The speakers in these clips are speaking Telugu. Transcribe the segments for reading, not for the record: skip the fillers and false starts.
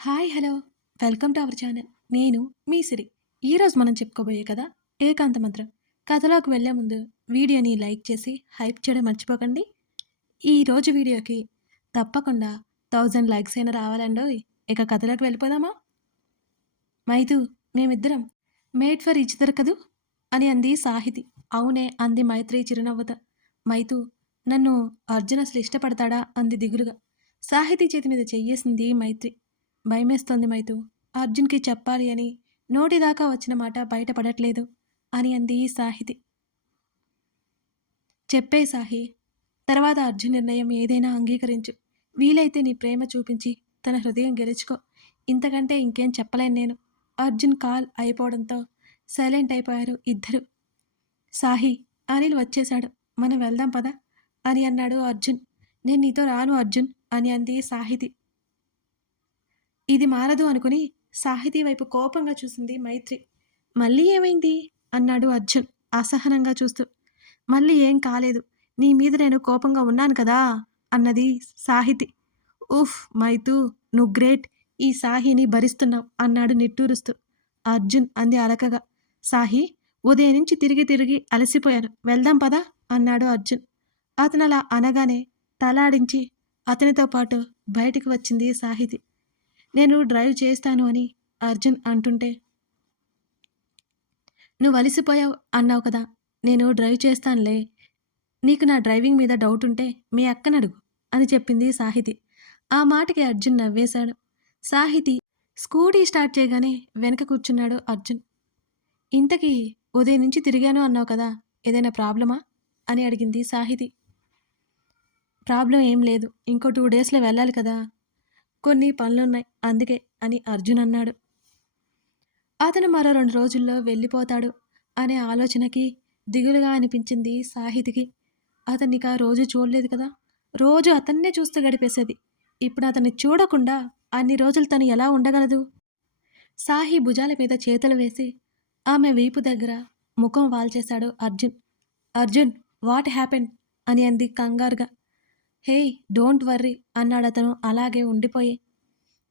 Hi hello welcome to our channel. నేను మీ సిరి. ఈరోజు మనం చెప్పుకోబోయే కథ ఏకాంత మంత్రం. కథలోకి వెళ్ళే ముందు వీడియోని లైక్ చేసి హైప్ చేయడం మర్చిపోకండి. ఈ రోజు వీడియోకి తప్పకుండా 1000 లైక్స్ అయినా రావాలండోయ్. ఇక కథలోకి వెళ్ళిపోదామా? మైతు, మేమిద్దరం మేడ్ ఫర్ ఈచ్ అదర్ కదూ అని అంది సాహితి. అవునే అంది మైత్రి చిరునవ్వుత. మైతు, నన్ను అర్జున్ అసలు ఇష్టపడతాడా అంది దిగులుగా. సాహితీ చేతి మీద చెయ్యేసింది మైత్రి. భయమేస్తోంది మైతు. అర్జున్‌కి చెప్పాలి అని నోటిదాకా వచ్చిన మాట బయటపడట్లేదు అని అంది సాహితి. చెప్పేయ్ సాహీ. తర్వాత అర్జున్ నిర్ణయం ఏదైనా అంగీకరించు. వీలైతే నీ ప్రేమ చూపించి తన హృదయం గెలుచుకో. ఇంతకంటే ఇంకేం చెప్పలేను నేను. అర్జున్ కాల్ అయిపోవడంతో సైలెంట్ అయిపోయారు ఇద్దరు. సాహీ, అనిల్ వచ్చేశాడు. మనం వెళ్దాం పద అని అన్నాడు అర్జున్. నేను నీతో రాను అర్జున్ అని అంది సాహితి. ఇది మారదు అనుకుని సాహితీ వైపు కోపంగా చూసింది మైత్రి. మళ్ళీ ఏమైంది అన్నాడు అర్జున్ అసహనంగా చూస్తూ. మళ్ళీ ఏం కాలేదు. నీ మీద నేను కోపంగా ఉన్నాను కదా అన్నది సాహితి. ఉఫ్ మైతూ, నువ్వు గ్రేట్. ఈ సాహిని భరిస్తున్నావు అన్నాడు నిట్టూరుస్తూ. అర్జున్ అంది అలకగా. సాహి, ఉదయం నుంచి తిరిగి తిరిగి అలసిపోయాను. వెళ్దాం పదా అన్నాడు అర్జున్. అతనలా అనగానే తలాడించి అతనితో పాటు బయటికి వచ్చింది సాహితి. నేను డ్రైవ్ చేస్తాను అని అర్జున్ అంటుంటే, నువ్వు అలిసిపోయావు అన్నావు కదా, నేను డ్రైవ్ చేస్తానులే. నీకు నా డ్రైవింగ్ మీద డౌట్ ఉంటే మీ అక్కనడుగు అని చెప్పింది సాహితి. ఆ మాటకి అర్జున్ నవ్వేశాడు. సాహితి స్కూటీ స్టార్ట్ చేయగానే వెనక కూర్చున్నాడు అర్జున్. ఇంతకీ ఉదయం నుంచి తిరిగాను అన్నావు కదా, ఏదైనా ప్రాబ్లమా అని అడిగింది సాహితి. ప్రాబ్లం ఏం లేదు. ఇంకో 2 డేస్లో వెళ్ళాలి కదా, కొన్ని పనులున్నాయి అందుకే అని అర్జున్ అన్నాడు. అతను మరో 2 రోజుల్లో వెళ్ళిపోతాడు అనే ఆలోచనకి దిగులుగా అనిపించింది సాహితికి. అతన్నిక రోజు చూడలేదు కదా, రోజు అతన్నే చూస్తూ గడిపేసేది. ఇప్పుడు అతన్ని చూడకుండా అన్ని రోజులు తను ఎలా ఉండగలదు? సాహి భుజాల మీద చేతులు వేసి ఆమె వీపు దగ్గర ముఖం వాల్చేశాడు అర్జున్. అర్జున్, వాట్ హ్యాపెన్ అని అంది కంగారుగా. హేయ్, డోంట్ వర్రీ అన్నాడతను అలాగే ఉండిపోయి.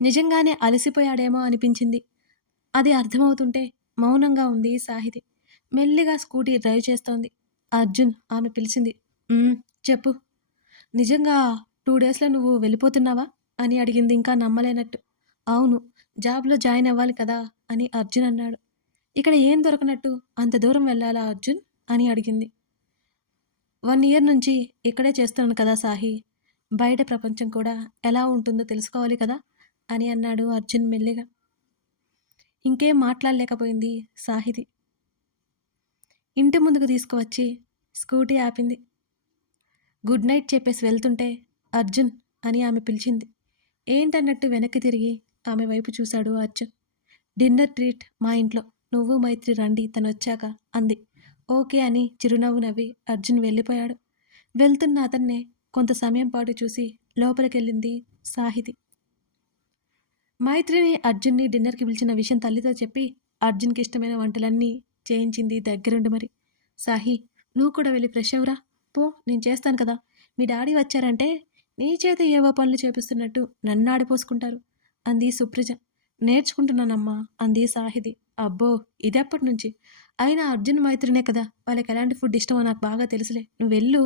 నిజంగానే అలసిపోయాడేమో అనిపించింది. అది అర్థమవుతుంటే మౌనంగా ఉంది సాహితి. మెల్లిగా స్కూటీ డ్రైవ్ చేస్తోంది. అర్జున్ ఆమె పిలిచింది. చెప్పు. నిజంగా 2 డేస్లో నువ్వు వెళ్ళిపోతున్నావా అని అడిగింది ఇంకా నమ్మలేనట్టు. అవును, జాబ్లో జాయిన్ అవ్వాలి కదా అని అర్జున్ అన్నాడు. ఇక్కడ ఏం దొరకనట్టు అంత దూరం వెళ్ళాలా అర్జున్ అని అడిగింది. 1 ఇయర్ నుంచి ఇక్కడే చేస్తున్నాను కదా సాహి, బయట ప్రపంచం కూడా ఎలా ఉంటుందో తెలుసుకోవాలి కదా అని అన్నాడు అర్జున్ మెల్లిగా. ఇంకేం మాట్లాడలేకపోయింది సాహితి. ఇంటి ముందుకు తీసుకువచ్చి స్కూటీ ఆపింది. గుడ్ నైట్ చెప్పేసి వెళ్తుంటే అర్జున్ అని ఆమె పిలిచింది. ఏంటన్నట్టు వెనక్కి తిరిగి ఆమె వైపు చూశాడు అర్జున్. డిన్నర్ ట్రీట్ మా ఇంట్లో, నువ్వు మైత్రి రండి తనొచ్చాక అంది. ఓకే అని చిరునవ్వు నవ్వి అర్జున్ వెళ్ళిపోయాడు. వెళ్తున్న అతన్నే కొంత సమయం పాటు చూసి లోపలికెళ్ళింది సాహితి. మైత్రిని అర్జున్ని డిన్నర్కి పిలిచిన విషయం తల్లితో చెప్పి అర్జున్కి ఇష్టమైన వంటలన్నీ చేయించింది దగ్గరుండి మరి. సాహి, నువ్వు కూడా వెళ్ళి ఫ్రెష్ అవురా. పో, నేను చేస్తాను కదా. మీ డాడీ వచ్చారంటే నీ చేత ఏవో పనులు చేపిస్తున్నట్టు నన్ను ఆడిపోసుకుంటారు అంది సుప్రజ. నేర్చుకుంటున్నానమ్మా అంది సాహితి. అబ్బో, ఇదెప్పటి నుంచి? అయినా అర్జున్ మైత్రినే కదా, వాళ్ళకి ఎలాంటి ఫుడ్ ఇష్టమో నాకు బాగా తెలుసులే. నువ్వు వెళ్ళు.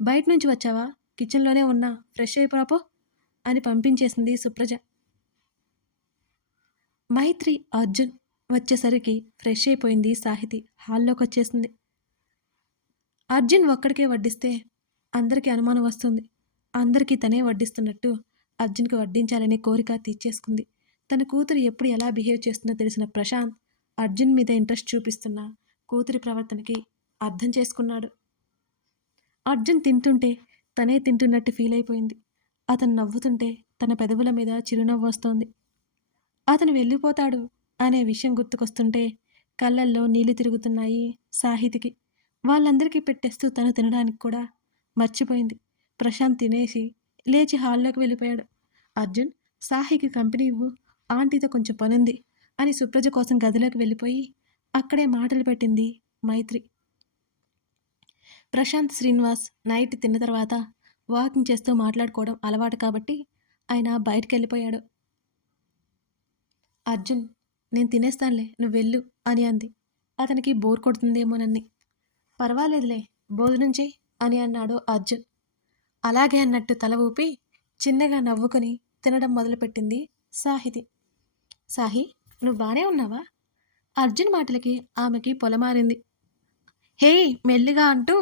బయట నుంచి వచ్చావా, కిచెన్లోనే ఉన్నా, ఫ్రెష్ అయిపోరాపో అని పంపించేసింది సుప్రజ. మైత్రి అర్జున్ వచ్చేసరికి ఫ్రెష్ అయిపోయింది సాహితి. హాల్లోకి వచ్చేసింది. అర్జున్ ఒక్కడికే వడ్డిస్తే అందరికీ అనుమానం వస్తుంది. అందరికీ తనే వడ్డిస్తున్నట్టు అర్జున్కి వడ్డించాలనే కోరిక తీర్చేసుకుంది. తన కూతురు ఎప్పుడు ఎలా బిహేవ్ చేస్తుందో తెలిసిన ప్రశాంత్ అర్జున్ మీద ఇంట్రెస్ట్ చూపిస్తున్న కూతురి ప్రవర్తనకి అర్థం చేసుకున్నాడు. అర్జున్ తింటుంటే తనే తింటున్నట్టు ఫీల్ అయిపోయింది. అతను నవ్వుతుంటే తన పెదవుల మీద చిరునవ్వు వస్తోంది. అతను వెళ్ళిపోతాడు అనే విషయం గుర్తుకొస్తుంటే కళ్ళల్లో నీళ్లు తిరుగుతున్నాయి సాహితికి. వాళ్ళందరికీ పెట్టేస్తూ తను తినడానికి కూడా మర్చిపోయింది. ప్రశాంత్ తినేసి లేచి హాల్లోకి వెళ్ళిపోయాడు. అర్జున్, సాహికి కంపెనీ ఇవ్వు, ఆంటీతో కొంచెం పనుంది అని సుప్రజ కోసం గదిలోకి వెళ్ళిపోయి అక్కడే మాటలు పెట్టింది మైత్రి. ప్రశాంత్ శ్రీనివాస్ నైట్ తిన్న తర్వాత వాకింగ్ చేస్తూ మాట్లాడుకోవడం అలవాటు కాబట్టి ఆయన బయటికి వెళ్ళిపోయాడు. అర్జున్, నేను తినేస్తానులే నువ్వెళ్ళు అని అంది. అతనికి బోర్ కొడుతుందేమోనని. పర్వాలేదులే, భోజనం చెయ్యి అని అన్నాడు అర్జున్. అలాగే అన్నట్టు తల ఊపి చిన్నగా నవ్వుకొని తినడం మొదలుపెట్టింది సాహితి. సాహి, నువ్వు బానే ఉన్నావా? అర్జున్ మాటలకి ఆమెకి పొలమారింది. హే, మెల్లిగా అంటూ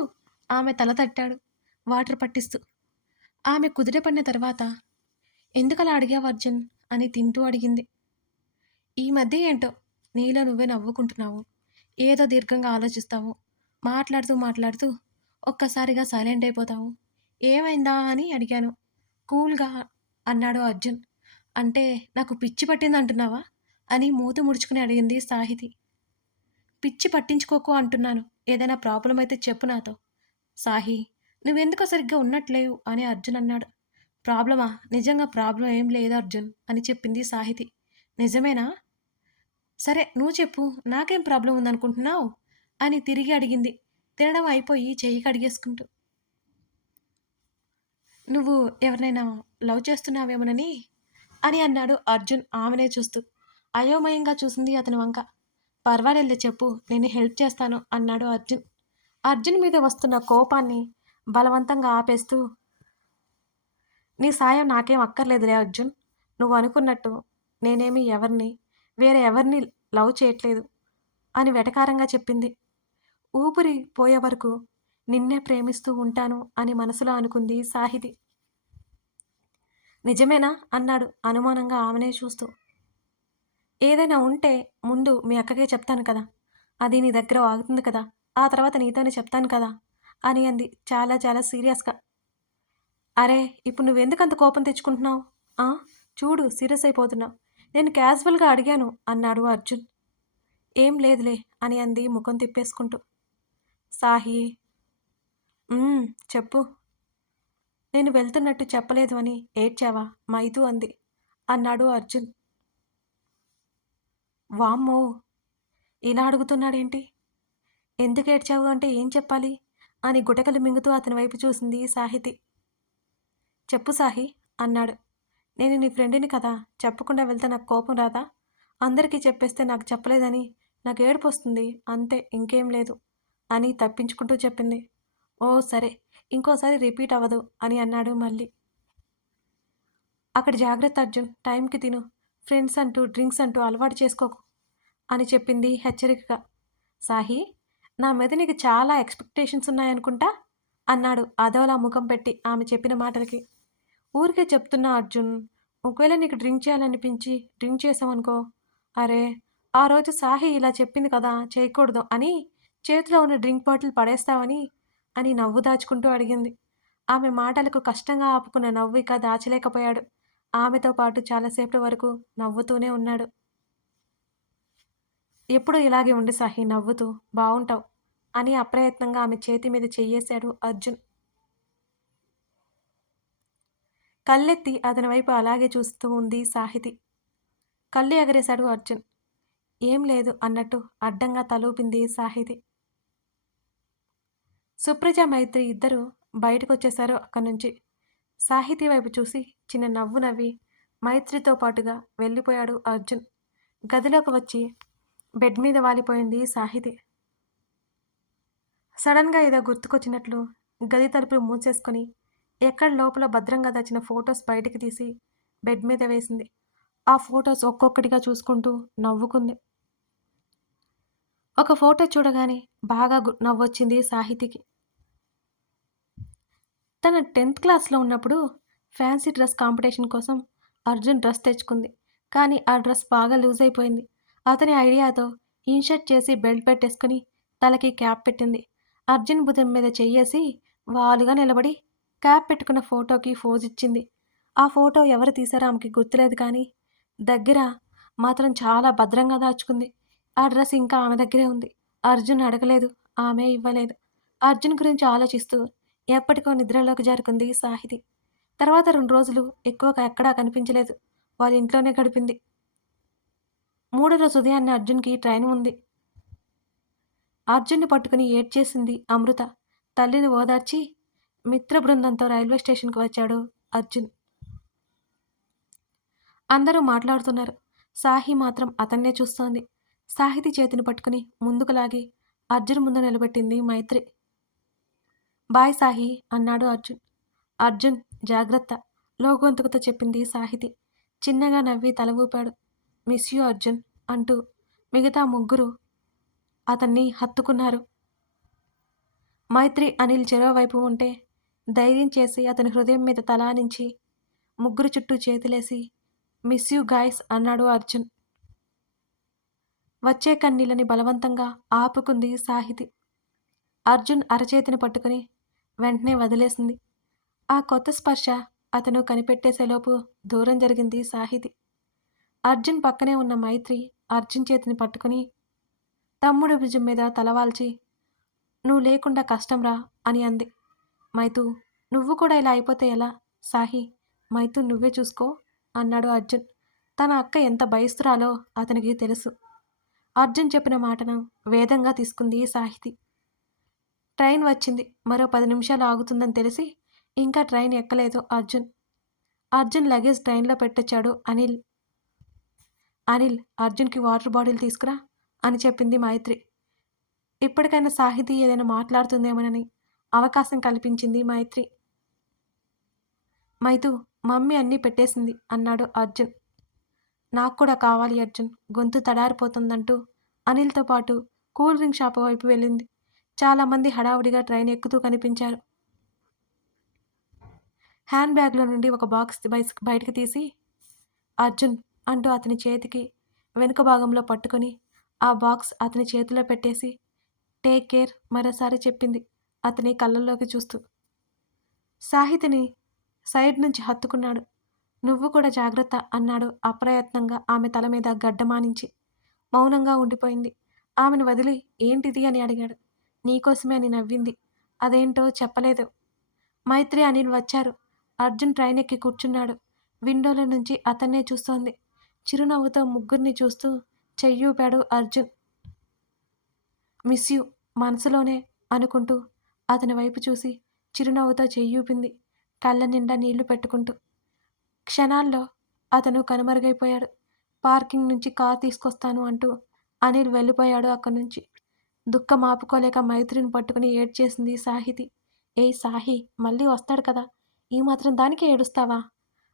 ఆమె తల తట్టాడు వాటర్ పట్టిస్తూ. ఆమె కుదిరపడిన తర్వాత, ఎందుకలా అడిగావు అర్జున్ అని తింటూ అడిగింది. ఈ మధ్య ఏంటో నీలో నువ్వే నవ్వుకుంటున్నావు, ఏదో దీర్ఘంగా ఆలోచిస్తావు, మాట్లాడుతూ మాట్లాడుతూ ఒక్కసారిగా సైలెంట్ అయిపోతావు. ఏమైందా అని అడిగాను కూల్గా అన్నాడు అర్జున్. అంటే నాకు పిచ్చి పట్టింది అంటున్నావా అని మూతి ముడుచుకుని అడిగింది సాహితి. పిచ్చి పట్టించుకోకు అంటున్నాను, ఏదైనా ప్రాబ్లం అయితే చెప్పు నాతో. సాహి, నువ్వెందుకో సరిగ్గా ఉన్నట్లేవు అని అర్జున్ అన్నాడు. ప్రాబ్లమా? నిజంగా ప్రాబ్లం ఏం లేదు అర్జున్ అని చెప్పింది సాహితి. నిజమేనా? సరే నువ్వు చెప్పు, నాకేం ప్రాబ్లం ఉందనుకుంటున్నావు అని తిరిగి అడిగింది తినడం అయిపోయి చెయ్యి కడిగేసుకుంటూ. నువ్వు ఎవరినైనా లవ్ చేస్తున్నావేమోనని అని అన్నాడు అర్జున్ ఆమెనే చూస్తూ. అయోమయంగా చూసింది అతని వంక. పర్వాలేదులే చెప్పు, నేను హెల్ప్ చేస్తాను అన్నాడు అర్జున్. అర్జున్ మీద వస్తున్న కోపాన్ని బలవంతంగా ఆపేస్తూ, నీ సాయం నాకేం అక్కర్లేదులే అర్జున్. నువ్వు అనుకున్నట్టు నేనేమి ఎవరిని వేరే ఎవరిని లవ్ చేయట్లేదు అని వెటకారంగా చెప్పింది. ఊపిరి పోయే వరకు నిన్నే ప్రేమిస్తూ ఉంటాను అని మనసులో అనుకుంది సాహితి. నిజమేనా అన్నాడు అనుమానంగా ఆమెనే చూస్తూ. ఏదైనా ఉంటే ముందు మీ అక్కకే చెప్తాను కదా, అది నీ దగ్గర ఆగుతుంది కదా, ఆ తర్వాత నీతోనే చెప్తాను కదా అని అంది చాలా చాలా సీరియస్గా. అరే, ఇప్పుడు నువ్వెందుకంత కోపం తెచ్చుకుంటున్నావు? ఆ, చూడు సీరియస్ అయిపోతున్నావు. నేను క్యాజువల్గా అడిగాను అన్నాడు అర్జున్. ఏం లేదులే అని అంది ముఖం తిప్పేసుకుంటూ. సాహి, చెప్పు. నేను వెళ్తున్నట్టు చెప్పలేదు అని ఏడ్చావా మైతూ అంది అన్నాడు అర్జున్. వామ్మో, ఇలా అడుగుతున్నాడేంటి? ఎందుకు ఏడ్చావు అంటే ఏం చెప్పాలి అని గుటకలు మింగుతూ అతని వైపు చూసింది సాహితి. చెప్పు సాహి అన్నాడు. నేను నీ ఫ్రెండ్ని కదా, చెప్పకుండా వెళ్తే నాకు కోపం రాదా? అందరికీ చెప్పేస్తే నాకు చెప్పలేదని నాకు ఏడుపు వస్తుంది, అంతే, ఇంకేం లేదు అని తప్పించుకుంటూ చెప్పింది. ఓ సరే, ఇంకోసారి రిపీట్ అవ్వదు అని అన్నాడు మళ్ళీ. అక్కడ జాగ్రత్త అర్జున్, టైంకి తిను, ఫ్రెండ్స్ అంటూ డ్రింక్స్ అంటూ అలవాటు చేసుకోకు అని చెప్పింది హెచ్చరికగా. సాహి, నా మీద నీకు చాలా ఎక్స్పెక్టేషన్స్ ఉన్నాయనుకుంటా అన్నాడు అదోలా ముఖం పెట్టి ఆమె చెప్పిన మాటలకి. ఊరికే చెప్తున్నా అర్జున్, ఒకవేళ నీకు డ్రింక్ చేయాలనిపించి డ్రింక్ చేసావనుకో. అరే, ఆ రోజు సాహి ఇలా చెప్పింది కదా చేయకూడదు అని చేతిలో ఉన్న డ్రింక్ బాటిల్ పడేస్తావని అని నవ్వు దాచుకుంటూ అడిగింది. ఆమె మాటలకు కష్టంగా ఆపుకున్న నవ్వు ఇక దాచలేకపోయాడు. ఆమెతో పాటు చాలాసేపటి వరకు నవ్వుతూనే ఉన్నాడు. ఎప్పుడూ ఇలాగే ఉండి సాహి, నవ్వుతూ బావుంటావు అని అప్రయత్నంగా ఆమె చేతి మీద చెయ్యేశాడు అర్జున్. కళ్ళెత్తి అతని వైపు అలాగే చూస్తూ ఉంది సాహితి. కళ్ళు ఎగరేశాడు అర్జున్. ఏం లేదు అన్నట్టు అడ్డంగా తలూపింది సాహితి. సుప్రజ, మైత్రి ఇద్దరూ బయటకొచ్చేశారు అక్కడి నుంచి. సాహితీ వైపు చూసి చిన్న నవ్వు నవ్వి మైత్రితో పాటుగా వెళ్ళిపోయాడు అర్జున్. గదిలోకి వచ్చి బెడ్ మీద వాలిపోయింది సాహితి. సడన్గా ఏదో గుర్తుకొచ్చినట్లు గది తలుపులు మూసేసుకొని ఎక్కడ లోపల భద్రంగా దాచిన ఫొటోస్ బయటికి తీసి బెడ్ మీద వేసింది. ఆ ఫొటోస్ ఒక్కొక్కటిగా చూసుకుంటూ నవ్వుకుంది. ఒక ఫోటో చూడగానే బాగా నవ్వొచ్చింది సాహితికి. తన 10th క్లాస్లో ఉన్నప్పుడు ఫ్యాన్సీ డ్రెస్ కాంపిటీషన్ కోసం అర్జున్ డ్రెస్ తెచ్చుకుంది. కానీ ఆ డ్రెస్ బాగా లూజ్ అయిపోయింది. అతని ఐడియాతో ఇన్షర్ట్ చేసి బెల్ట్ పెట్టేసుకుని తలకి క్యాప్ పెట్టింది. అర్జున్ భుజం మీద చెయ్యేసి వాలుగా నిలబడి క్యాప్ పెట్టుకున్న ఫోటోకి ఫోజ్ ఇచ్చింది. ఆ ఫోటో ఎవరు తీశారో ఆమెకి గుర్తులేదు, కానీ దగ్గర మాత్రం చాలా భద్రంగా దాచుకుంది. ఆ డ్రెస్ ఇంకా ఆమె దగ్గరే ఉంది. అర్జున్ అడగలేదు, ఆమె ఇవ్వలేదు. అర్జున్ గురించి ఆలోచిస్తూ ఎప్పటికో నిద్రలోకి జారుకుంది సాహితి. తర్వాత 2 రోజులు ఎక్కువగా ఎక్కడా కనిపించలేదు. వాళ్ళ ఇంట్లోనే గడిపింది. 3వ రోజు ఉదయాన్నే అర్జున్కి ట్రైన్ ఉంది. అర్జున్ని పట్టుకుని ఏడ్చేసింది అమృత. తల్లిని ఓదార్చి మిత్ర బృందంతో రైల్వే స్టేషన్కి వచ్చాడు అర్జున్. అందరూ మాట్లాడుతున్నారు. సాహి మాత్రం అతన్నే చూస్తోంది. సాహితి చేతిని పట్టుకుని ముందుకు లాగి అర్జున్ ముందు నిలబెట్టింది మైత్రి. బాయ్ సాహి అన్నాడు అర్జున్. అర్జున్ జాగ్రత్త లోగొంతుకుతో చెప్పింది సాహితి. చిన్నగా నవ్వి తల ఊపాడు. మిస్ యూ అర్జున్ అంటూ మిగతా ముగ్గురు అతన్ని హత్తుకున్నారు. మైత్రి, అనిల్ చెరోవైపు ఉంటే ధైర్యం చేసి అతని హృదయం మీద తలానించి ముగ్గురు చుట్టూ చేతులేసి మిస్ యూ గాయ్స్ అన్నాడు అర్జున్. వచ్చే కన్నీళ్ళని బలవంతంగా ఆపుకుంది సాహితి. అర్జున్ అరచేతిని పట్టుకుని వెంటనే వదిలేసింది. ఆ కొత్త స్పర్శ అతను కనిపెట్టేసేలోపు దూరం జరిగింది సాహితి. అర్జున్ పక్కనే ఉన్న మైత్రి అర్జున్ చేతిని పట్టుకుని తమ్ముడు భుజం మీద తలవాల్చి నువ్వు లేకుండా కష్టంరా అని అంది. మైతూ, నువ్వు కూడా ఇలా అయిపోతే ఎలా? సాహి, మైతూ నువ్వే చూసుకో అన్నాడు అర్జున్. తన అక్క ఎంత భయస్తురాలో అతనికి తెలుసు. అర్జున్ చెప్పిన మాటను వేదంగా తీసుకుంది సాహితి. ట్రైన్ వచ్చింది. మరో 10 నిమిషాలు ఆగుతుందని తెలిసి ఇంకా ట్రైన్ ఎక్కలేదు అర్జున్. అర్జున్ లగేజ్ ట్రైన్లో పెట్టొచ్చాడు అనిల్. అనిల్, అర్జున్కి వాటర్ బాటిల్ తీసుకురా అని చెప్పింది మైత్రి. ఇప్పటికైనా సాహితి ఏదైనా మాట్లాడుతుందేమోనని అవకాశం కల్పించింది మైత్రి. మైతూ, మమ్మీ అన్నీ పెట్టేసింది అన్నాడు అర్జున్. నాకు కూడా కావాలి అర్జున్, గొంతు తడారిపోతుందంటూ అనిల్తో పాటు కూల్ డ్రింక్ షాపు వైపు వెళ్ళింది. చాలామంది హడావుడిగా ట్రైన్ ఎక్కుతూ కనిపించారు. హ్యాండ్ బ్యాగ్లో నుండి ఒక బాక్స్ బయటకు తీసి అర్జున్ అంటూ అతని చేతికి వెనుక భాగంలో పట్టుకొని ఆ బాక్స్ అతని చేతిలో పెట్టేసి టేక్ కేర్ మరోసారి చెప్పింది అతని కళ్ళల్లోకి చూస్తూ. సాహితిని సైడ్ నుంచి హత్తుకున్నాడు. నువ్వు కూడా జాగ్రత్త అన్నాడు అప్రయత్నంగా ఆమె తల మీద గడ్డమానించి. మౌనంగా ఉండిపోయింది. ఆమెను వదిలి ఏంటిది అని అడిగాడు. నీకోసమే అని నవ్వింది. అదేంటో చెప్పలేదు. మైత్రి, అనిల్ వచ్చారు. అర్జున్ ట్రైన్ ఎక్కి కూర్చున్నాడు. విండోలో నుంచి అతన్నే చూస్తోంది. చిరునవ్వుతో ముగ్గురిని చూస్తూ చెయ్యూపాడు అర్జున్. మిస్ యూ మనసులోనే అనుకుంటూ అతని వైపు చూసి చిరునవ్వుతో చెయ్యూపింది కళ్ళ నిండా నీళ్లు పెట్టుకుంటూ. క్షణాల్లో అతను కనుమరుగైపోయాడు. పార్కింగ్ నుంచి కార్ తీసుకొస్తాను అంటూ అనిల్ వెళ్ళిపోయాడు అక్కడి నుంచి. దుఃఖం ఆపుకోలేక మైత్రిని పట్టుకుని ఏడ్చేసింది సాహితి. ఏయ్ సాహి, మళ్ళీ వస్తాడు కదా, ఈ మాత్రం దానికే ఏడుస్తావా?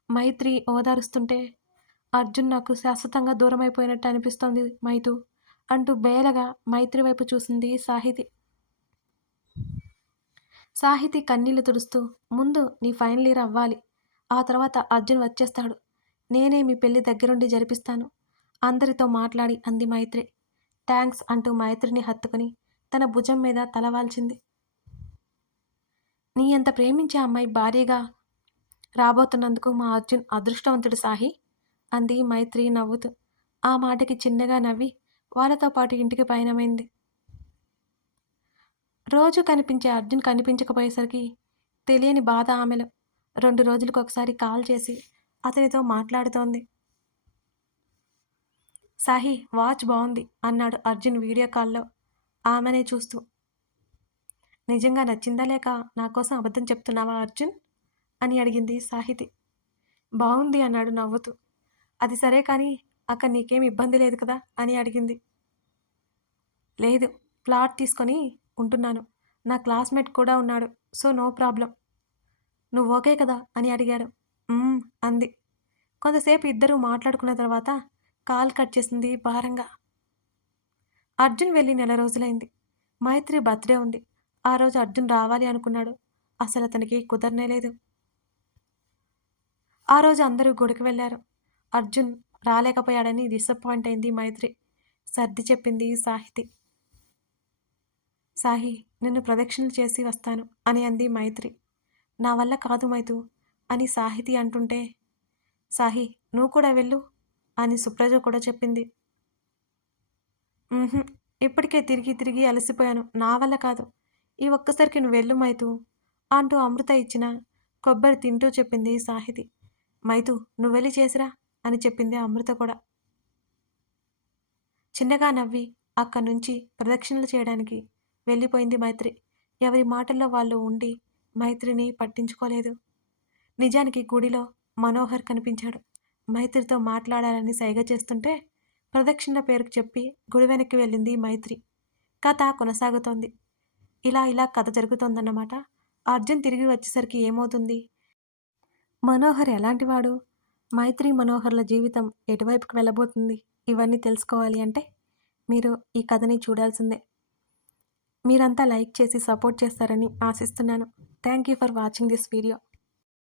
మైత్రి ఓదారుస్తుంటే అర్జున్ నాకు శాశ్వతంగా దూరమైపోయినట్టు అనిపిస్తోంది మైతూ అంటూ బేలగా మైత్రి వైపు చూసింది సాహితి. సాహితి కన్నీళ్లు తుడుస్తూ ముందు నీ ఫైనల్ ఇయర్ అవ్వాలి, ఆ తర్వాత అర్జున్ వచ్చేస్తాడు. నేనే మీ పెళ్లి దగ్గరుండి జరిపిస్తాను అందరితో మాట్లాడి అంది మైత్రి. థ్యాంక్స్ అంటూ మైత్రిని హత్తుకుని తన భుజం మీద తలవాల్చింది. నీ అంత ప్రేమించే అమ్మాయి భార్యగా రాబోతున్నందుకు మా అర్జున్ అదృష్టవంతుడు సాహి అంది మైత్రి నవ్వుతూ. ఆ మాటకి చిన్నగా నవ్వి వాళ్ళతో పాటు ఇంటికి పయనమైంది. రోజు కనిపించే అర్జున్ కనిపించకపోయేసరికి తెలియని బాధ ఆమెలో. 2 రోజులకు ఒకసారి కాల్ చేసి అతనితో మాట్లాడుతోంది. సాహి, వాచ్ బాగుంది అన్నాడు అర్జున్ వీడియో కాల్లో ఆమెనే చూస్తూ. నిజంగా నచ్చిందా లేక నా కోసం అబద్ధం చెప్తున్నావా అర్జున్ అని అడిగింది సాహితి. బాగుంది అన్నాడు నవ్వుతూ. అది సరే కానీ అక్కడ నీకేం ఇబ్బంది లేదు కదా అని అడిగింది. లేదు, ఫ్లాట్ తీసుకొని ఉంటున్నాను. నా క్లాస్మేట్ కూడా ఉన్నాడు. So no problem. నువ్వు ఓకే కదా అని అడిగాడు. అంది. కొంతసేపు ఇద్దరూ మాట్లాడుకున్న తర్వాత కాల్ కట్ చేసింది భారంగా. అర్జున్ వెళ్ళి 1 నెల రోజులైంది. మైత్రి బర్త్డే ఉంది. ఆ రోజు అర్జున్ రావాలి అనుకున్నాడు. అసలు అతనికి కుదరనేలేదు. ఆ రోజు అందరూ గుడికి వెళ్ళారు. అర్జున్ రాలేకపోయాడని డిసప్పాయింట్ అయింది మైత్రి. సర్ది చెప్పింది సాహితి. సాహి, నిన్ను ప్రదక్షిణలు చేసి వస్తాను అని అంది మైత్రి. నా వల్ల కాదు మైతు అని సాహితి అంటుంటే, సాహి నువ్వు కూడా వెళ్ళు అని సుప్రజ కూడా చెప్పింది. ఇప్పటికే తిరిగి తిరిగి అలసిపోయాను, నా వల్ల కాదు, ఈ ఒక్కసారికి నువ్వు వెళ్ళు మైతు అంటూ అమృత ఇచ్చిన కొబ్బరి తింటూ చెప్పింది సాహితి. మైతు నువ్వు వెళ్ళి చేసిరా అని చెప్పింది అమృత కూడా. చిన్నగా నవ్వి అక్కడి నుంచి ప్రదక్షిణలు చేయడానికి వెళ్ళిపోయింది మైత్రి. ఎవరి మాటల్లో వాళ్ళు ఉండి మైత్రిని పట్టించుకోలేదు. నిజానికి గుడిలో మనోహర్ కనిపించాడు. మైత్రితో మాట్లాడాలని సైగ చేస్తుంటే ప్రదక్షిణ పేరుకు చెప్పి గుడి వెనక్కి వెళ్ళింది మైత్రి. కథ కొనసాగుతోంది. ఇలా కథ జరుగుతోందన్నమాట. అర్జున్ తిరిగి వచ్చేసరికి ఏమవుతుంది? మనోహర్ ఎలాంటివాడు? మైత్రి, మనోహర్ల జీవితం ఎటువైపుకి వెళ్ళబోతుంది? ఇవన్నీ తెలుసుకోవాలి అంటే మీరు ఈ కథని చూడాల్సిందే. మీరంతా లైక్ చేసి సపోర్ట్ చేస్తారని ఆశిస్తున్నాను. Thank you for watching this video.